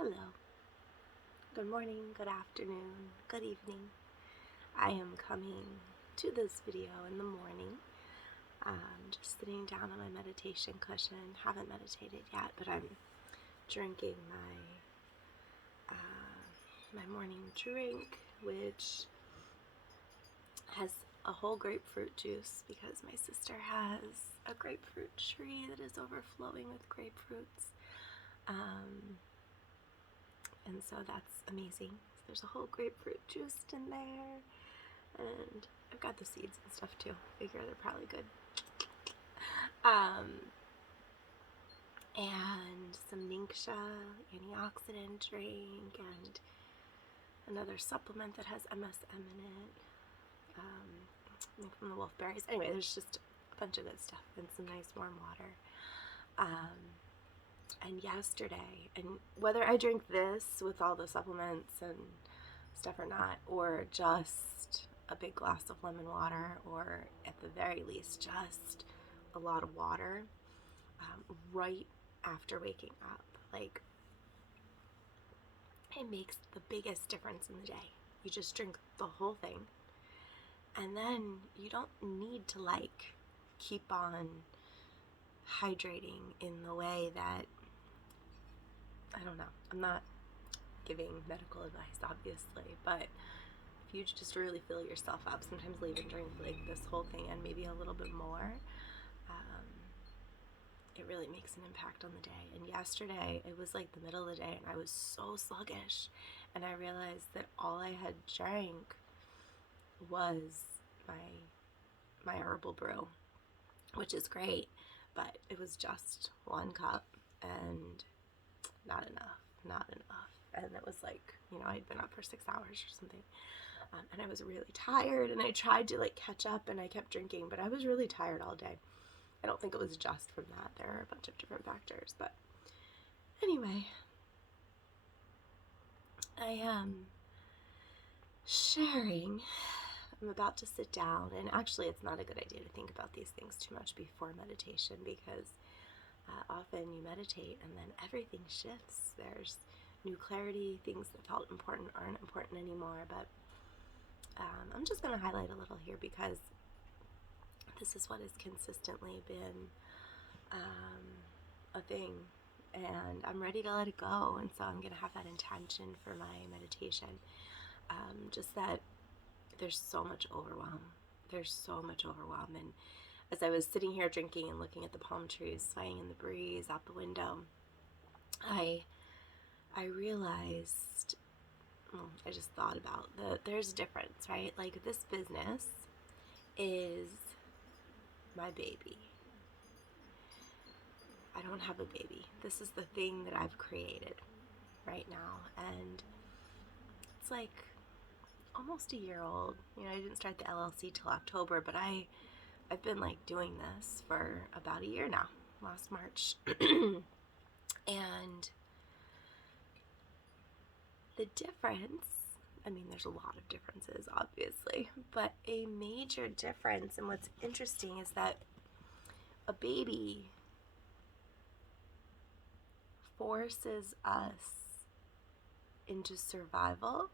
Hello. Good morning, good afternoon, good evening. I am coming to this video in the morning. Just sitting down on my meditation cushion. Haven't meditated yet, but I'm drinking my morning drink, which has a whole grapefruit juice because my sister has a grapefruit tree that is overflowing with grapefruits. And so that's amazing. There's a whole grapefruit juice in there, and I've got the seeds and stuff too. Figure they're probably good. And some Ningxia antioxidant drink, and another supplement that has MSM in it, from the wolfberries. Anyway, there's just a bunch of good stuff and some nice warm water. And yesterday, and whether I drink this with all the supplements and stuff or not, or just a big glass of lemon water, or at the very least just a lot of water, right after waking up, like, it makes the biggest difference in the day. You just drink the whole thing, and then you don't need to keep on hydrating in the way that, I don't know, I'm not giving medical advice, obviously, but if you just really fill yourself up, sometimes leave and drink this whole thing and maybe a little bit more, it really makes an impact on the day. And yesterday, it was the middle of the day, and I was so sluggish, and I realized that all I had drank was my herbal brew, which is great, but it was just 1 cup, and not enough. And it was I'd been up for 6 hours or something, and I was really tired, and I tried to catch up, and I kept drinking, but I was really tired all day. I don't think it was just from that. There are a bunch of different factors, but anyway, I am sharing. I'm about to sit down, and actually it's not a good idea to think about these things too much before meditation, because often you meditate and then everything shifts. There's new clarity, things that felt important aren't important anymore, but I'm just going to highlight a little here because this is what has consistently been a thing, and I'm ready to let it go, and so I'm going to have that intention for my meditation. Just that there's so much overwhelm. And as I was sitting here drinking and looking at the palm trees swaying in the breeze out the window, I realized, I just thought about there's a difference, right? This business is my baby. I don't have a baby. This is the thing that I've created right now, and it's almost a year old. I didn't start the LLC till October, but I've been doing this for about a year now, last March. And the difference, there's a lot of differences, obviously, but a major difference, and what's interesting is that a baby forces us into survival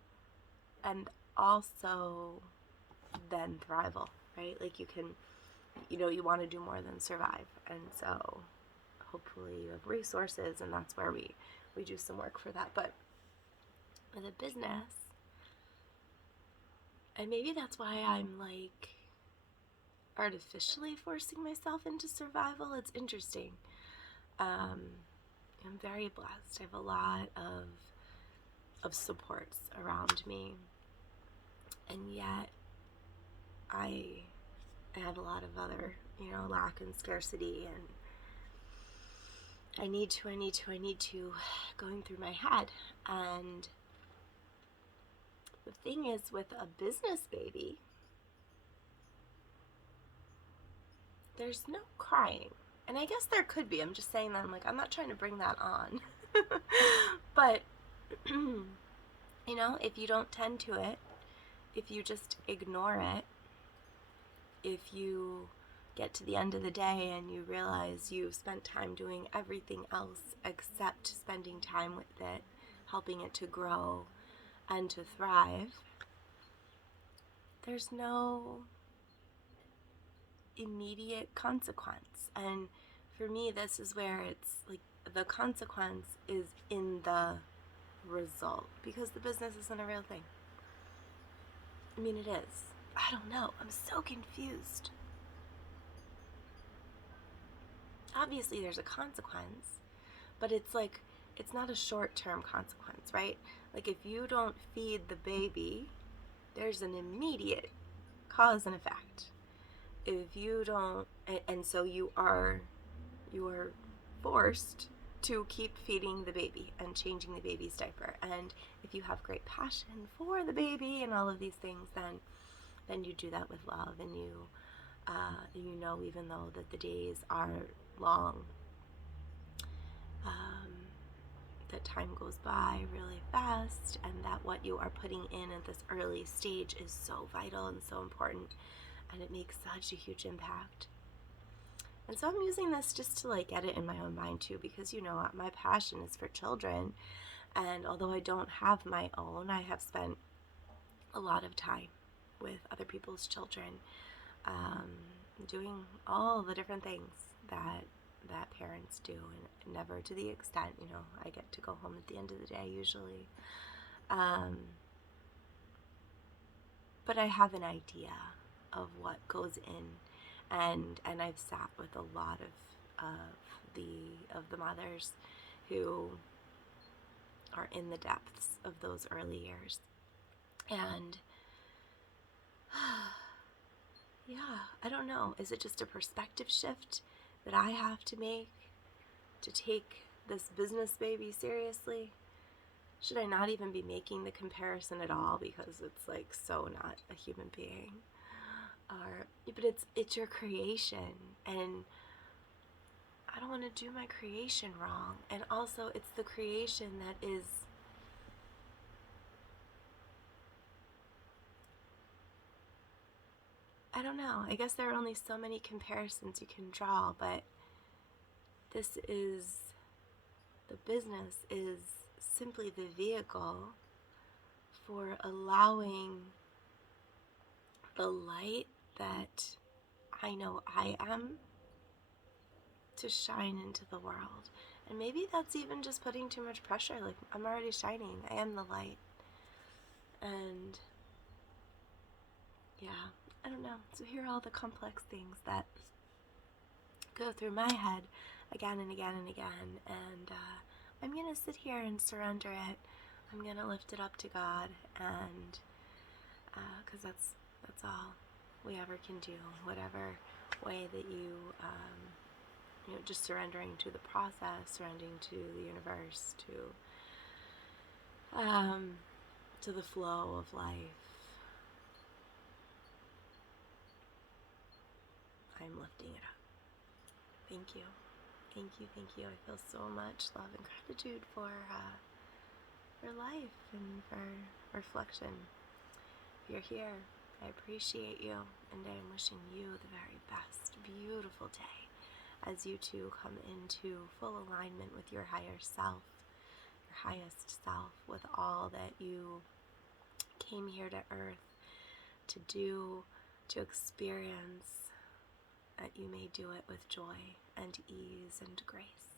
and also then thrival, right? You can, you want to do more than survive, and so hopefully you have resources, and that's where we do some work for that. But with a business, and maybe that's why I'm artificially forcing myself into survival. It's interesting. I'm very blessed. I have a lot of supports around me, and yet I have a lot of other, lack and scarcity, and I need to going through my head. And the thing is, with a business baby, there's no crying. And I guess there could be. I'm just saying that I'm not trying to bring that on. But, if you don't tend to it, if you just ignore it, if you get to the end of the day and you realize you've spent time doing everything else except spending time with it, helping it to grow and to thrive, there's no immediate consequence. And for me, this is where it's like the consequence is in the result, because the business isn't a real thing. I mean, it is. I don't know. I'm so confused. Obviously, there's a consequence, but it's like, it's not a short-term consequence, right? Like, if you don't feed the baby, there's an immediate cause and effect. If you don't, and so you are forced to keep feeding the baby and changing the baby's diaper. And if you have great passion for the baby and all of these things, then you do that with love, and you know, even though that the days are long, that time goes by really fast, and that what you are putting in at this early stage is so vital and so important, and it makes such a huge impact. And so I'm using this just to like get it in my own mind too, because you know, my passion is for children, and although I don't have my own, I have spent a lot of time with other people's children, doing all the different things that parents do, and never to the extent, you know, I get to go home at the end of the day usually. But I have an idea of what goes in, and I've sat with a lot of the mothers who are in the depths of those early years, and yeah, I don't know. Is it just a perspective shift that I have to make to take this business baby seriously? Should I not even be making the comparison at all, because it's like so not a human being? But it's your creation, and I don't want to do my creation wrong. And also, it's the creation that is I don't know. I guess there are only so many comparisons you can draw, but the business is simply the vehicle for allowing the light that I know I am to shine into the world. And maybe that's even just putting too much pressure. Like, I'm already shining. I am the light. And yeah, I don't know. So here are all the complex things that go through my head again and again and again. And I'm going to sit here and surrender it. I'm going to lift it up to God, and because that's all we ever can do. Whatever way that you know, just surrendering to the process, surrendering to the universe, to the flow of life. I'm lifting it up. Thank you. Thank you, thank you. I feel so much love and gratitude for life and for reflection. If you're here, I appreciate you, and I am wishing you the very best, beautiful day as you two come into full alignment with your higher self, your highest self, with all that you came here to earth to do, to experience, that you may do it with joy and ease and grace.